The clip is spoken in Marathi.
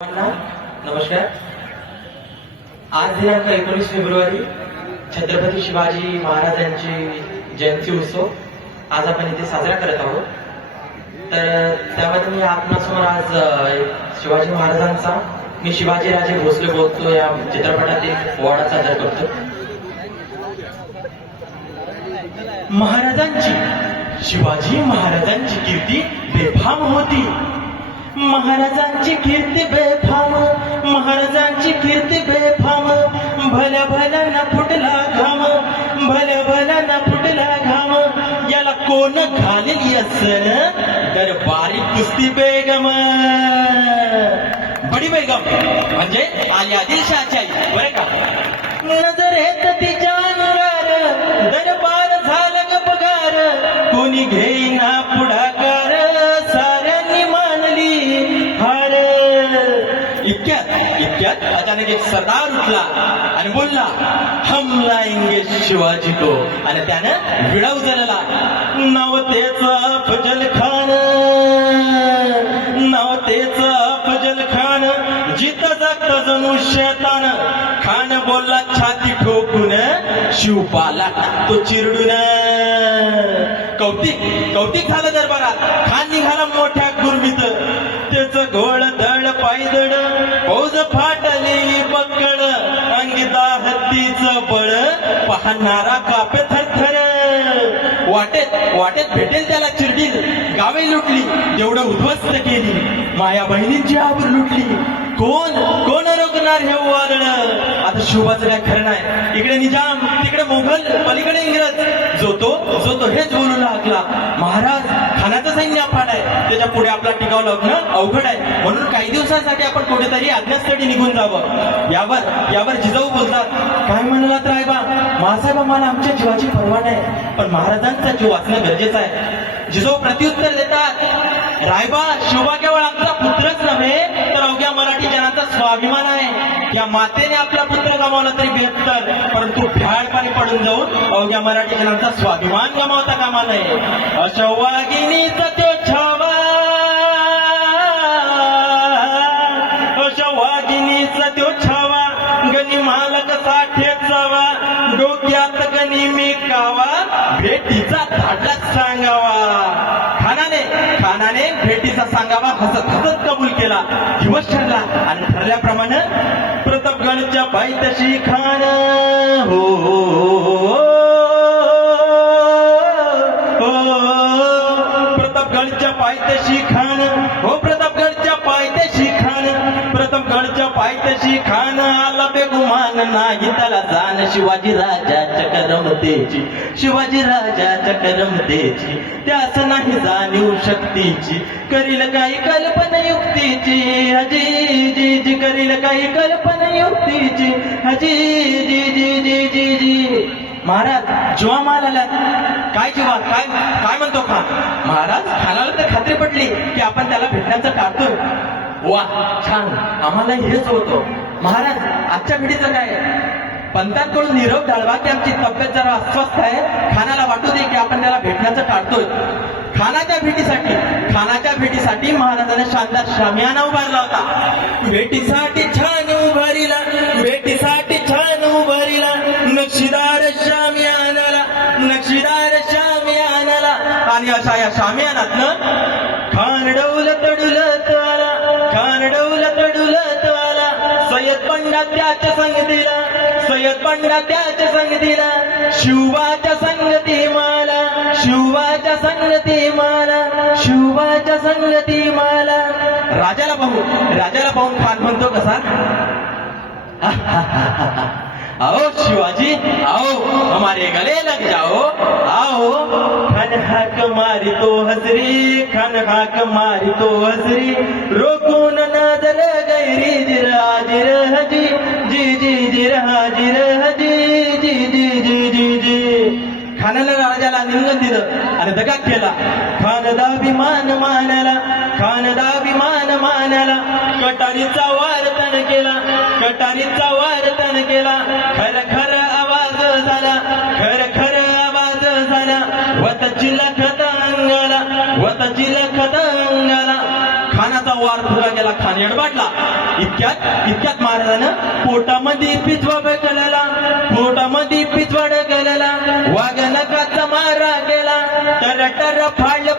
नमस्कार. आज दिनांक 19 फेब्रुवारी छत्रपती शिवाजी महाराजांची जयंती उत्सव आज आपण इथे साजरा करत आहोत. तर त्यामध्ये मी आपणासमोर आज शिवाजी महाराजांचा मी शिवाजी राजे भोसले बोलतो या चित्रपटातील वाडा सादर करतो. महाराजांची शिवाजी महाराजांची कीर्ती बेफाम होती. महाराजांची कीर्ती बेफाम, महाराजांची कीर्ती बेफाम. भल्या भल्या न फुटला घाम, भल्या भल्या न फुटला घाम. याला कोण घालेल यसन तर बारीक कुस्ती बेगम. बडी बेगम म्हणजे आली आदिलशाहची आई बरं का. नजरेत तिच्या अंगार दरबार झाला ग पगार. कोणी घेईना पुढाकार साऱ्यांनी मानली हार. इतक्यात अचानक एक सरदार उठला आणि बोलला हम लाएंगे शिवाजी को. आणि त्यानं विडा उचलला. नाव त्याचं अफजल खान, नाव त्याचं अफजल खान. जिथं जात जणू शैतान. खान बोलला छाती ठोकून शिवपाला तो चिरडून. कौतिक झालं दरबारात. खान निघाला मोठ्या गुरमीत. त्याचं घोळ दळ पायदळ फौज फाटली पकड. अंगिता हत्तीचं बळ पाहणारा कापे थरथर. वाटेत भेटेल त्याला चिरडील. गावे लुटली तेवढं उद्ध्वस्त केली. माया बहिणींची आबरू लुटली. कोण रोखणार हे वादळ. आता शिवबाचं काय खरं नाही. इकडे निजाम तिकडे मोगल पलीकडे इंग्रज. जो तो हेच बोलू लागला. महाराज खानाचं सैन्य अफाट आहे. त्याच्या पुढे आपला टिकाव लागणं अवघड आहे. म्हणून काही दिवसांसाठी आपण कुठेतरी अज्ञातस्थळी निघून जावं. यावर जिजाऊ बोलतात काय म्हणलात रायबा. महासाहेब मला आमच्या जीवाची पर्वा नाही पण महाराजांचा जीव वाचणं गरजेचं आहे. जिजाऊ प्रत्युत्तर देतात रायबा शिवबा केवळ आमचा पुत्रच नव्हे तर अवघ्या मराठी जनाचा स्वाभिमान आहे. या मातेने आपला पुत्र गमावला तरी बेहत्तर परंतु भ्याड पाणी पडून जाऊन अवघ्या मराठी जनाचा स्वाभिमान गमावता कामा नये. अशा वाघिणीचा तो छावा, अशा वाघिणीचा तो छावा. गणी मालक साठेचावा, डोक्यात गणी मी कावा. भेटीचा धाडस सांगावा. खानाने भेटीचा सांगावा हसत कबूल केला. दिवस ठरला आणि ठरल्याप्रमाणे प्रतापगडच्या पायथ्याशी खान प्रतापगडच्या पायथ्याशी खान प्रतापगडच्या पायथ्याशी खान. प्रतापगडच्या पायथ्याशी खान आला बेगुमान नाही त्याला जाण. शिवाजी राजाच्या करमतेची, शिवाजी राजाच्या करमतेची. त्यास नाही जाणीव शक्तीची. करील काही कल्पना युक्तीची. हजी जी जी करील काही कल्पना युक्तीची. हजी जी जी जी जी जी. महाराज जेव्हा माल आला काय जेव्हा काय म्हणतो खान. महाराज खानाला तर खात्री पडली की आपण त्याला भेटण्याचं टाळतोय. वा छान आम्हाला हेच होतं. महाराज आजच्या पिढीचं काय. पंतांकडून निरोप ढाळवा की आमची तब्येत जरा अस्वस्थ आहे. खानाला वाटू दे की आपण त्याला भेटण्याचं टाळतोय. खानाच्या भेटीसाठी महाराजांनी शानदार शामियाना उभारला होता. भेटीसाठी छान उभारीला, भेटीसाठी छान उभारीला. नक्षीदार शामियानाला, नक्षीदार शामियानाला. आणि अशा या शामियानातनं खान डौलत डुलत आला, खान डौलत डुलत आला. सय्यद पंडा त्याच्या संगतीला, सय्यद पंडा त्याच्या संगतीला. शिवबाच्या संगती माला, शिवबाच्या संगती माला, शिवबाच्या संगती माला. राजाला पाहून खान म्हणतो कसा. आओ शिवाजी आओ हमारे गले लग जाओ आओ. खान हाक मारी तो हसरी, खान हाक मारी तो हसरी. रोकून नजर गैरी जिर हाजिर हजी जी जी जिर हाजिर हजी जी जी जी जी जी. खानाला राजाला निंदन दिलं आणि दगा केला. खानदाभिमान मानाला, खानदाभिमान मानाला. कटारीचा वार तण केला, कटारीचा वार तण केला. खर खर आवाज झाला, खर खर आवाज झाला. वतची लखत अंगाला, वतची लखत अंगाला. खानाचा वार फुगा गेला खानेड वाटला. इतक्यात महाराजानं पोटामध्ये पिचवा बघायला, पोटामध्ये पिचवाड गेलेला, वाघ नकाचा मारा गेला, टर फाडलं